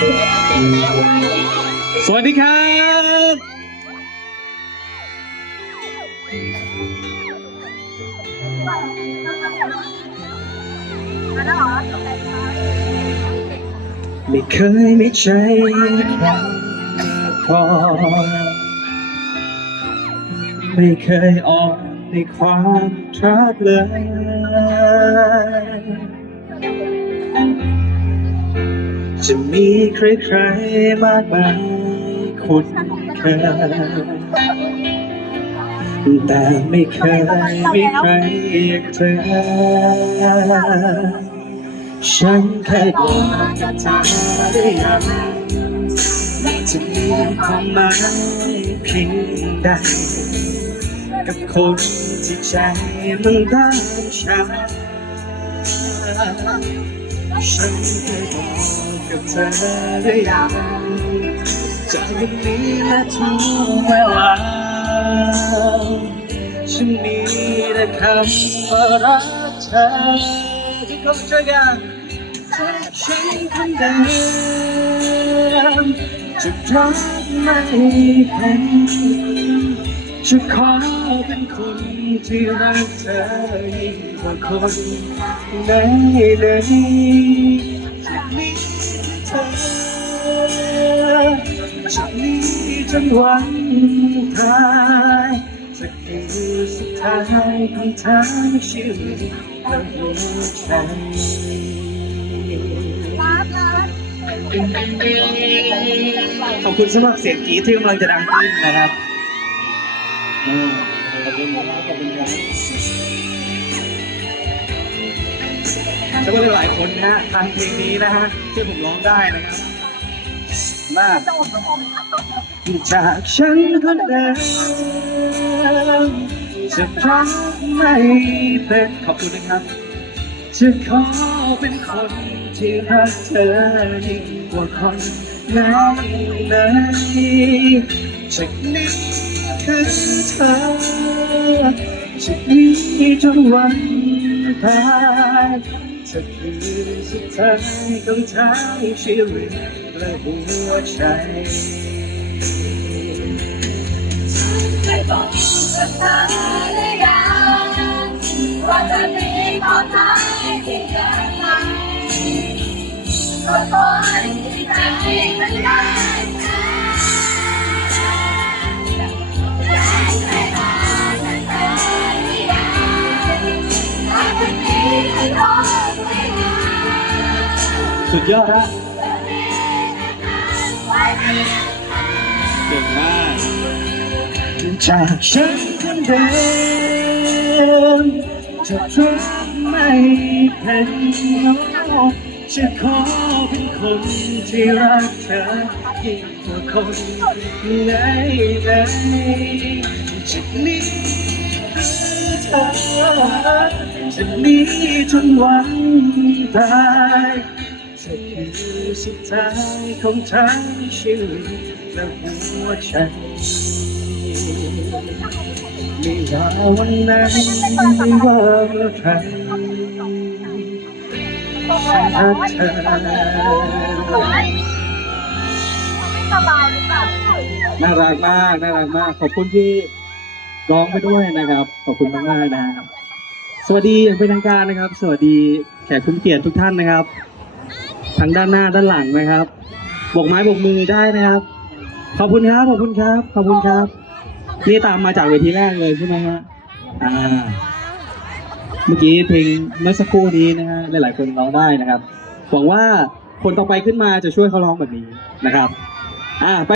สวัสดีครับ ไม่เคยไม่ใช่ใครพอไม่เคยออกในความรักเลย จะมีใครๆมากมายคุ้นเคยแต่ไม่เคยมีใครอย่างเธอ ฉันแค่บอกกับเธอได้ยังจะมีความหมายเพียงใดกับคนที่ใจมันรักฉัน ฉันเคยบอกกับเธอได้ยังจากวันนี้และทุกเวลา ฉันมีแต่คำว่ารักเธอทุกคนช่วยกันจากฉันคนเดิมจะรักไม่เป็น จะขอเป็นคนที่รักเธอยิ่งกว่าคนไหนเลยจะมีเธอจะมีจนวันตายจะคือสุดท้ายของทั้งชีวิตและหัวใจขอบคุณสำหรับเสียงกรี๊ดที่กำลังจะดังขึ้นนะครับ ขอบคุณครับขอบคุณครับสำหรับหลายๆคนนะฮะทางเพลงนี้นะฮะที่ผมร้องได้นะครับมากจากฉันคนเดิมจะรักไม่เป็นขอบคุณนะครับ จะขอเป็นคนที่รักเธอยิ่งกว่าคนไหนไหนจากนี้ คือเธอจากนี้จนวันตายเธอคือสุดท้ายของท้ายชีวิตและหัวใจไม่บอกสุดท้าย สุดยอดฮะเก่งมากจากฉันคนเดิมจะรักไม่เป็นจะขอเป็นคนที่รักเธอยิ่งกว่าคนไหนไหนจากนี้คือเธอจะนี้จนวันตาย อคือสุดท้ายของทั้งชีวิตและหัวใจไม่ว่าวันไหนไม่ว่าเมื่อไหรฉันรักเธอน่ารักมากน่ารักมาก ขอบคุณที่ร้องไปด้วยนะครับ ขอบคุณมากมากๆนะครับสวัสดีอย่างเป็นทางการนะครับ สวัสดีแขกผู้เกียรติทุกท่านนะครับ ทั้งด้านหน้าด้านหลังนะครับโบกไม้โบกมือได้นะครับ ขอบคุณครับ ขอบคุณครับ ขอบคุณครับ นี่ตามมาจากเวทีแรกเลยใช่ไหมฮะอ่า เมื่อกี้เพลงเมื่อสักครู่นี้นะฮะหลาย ๆ คนร้องได้นะครับหวังว่าคนต่อไปขึ้นมาจะช่วยเขาร้องแบบนี้นะครับ อ่าไป